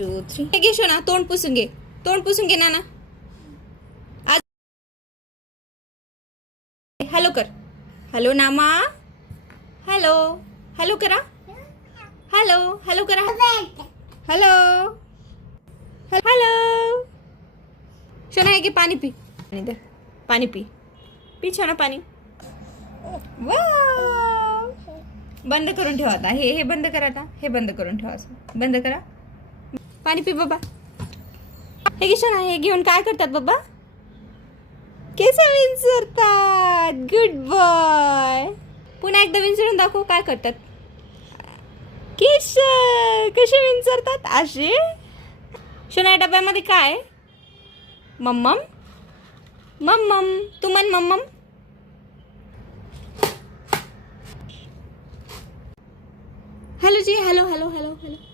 2 3 हे घे शोना, तोंड पुसून घे, तोंड पुसून घे नाना. हॅलो कर, हॅलो नामा, हॅलो हॅलो करा, हॅलो हॅलो करा, हॅलो हॅलो. शोना हे घे पाणी पी, पाणी दे, पाणी पी, पी शोना पाणी. वाव, बंद करून ठेवा आता, हे बंद करा आता, हे बंद करून ठेवा, असं बंद करा. पाणी पी बाबा. हे घे शोना, हे घेऊन काय करतात बाबा? केस विंचरतात. Good boy. पुन्हा एकदा विंचरून दाखव काय करतात. केस कसे विंचरतात असे. शोना या डब्यामध्ये काय? मम्मम मम्मम, तू म्हण मम्मम. हॅलो जी, हॅलो हॅलो हॅलो हॅलो.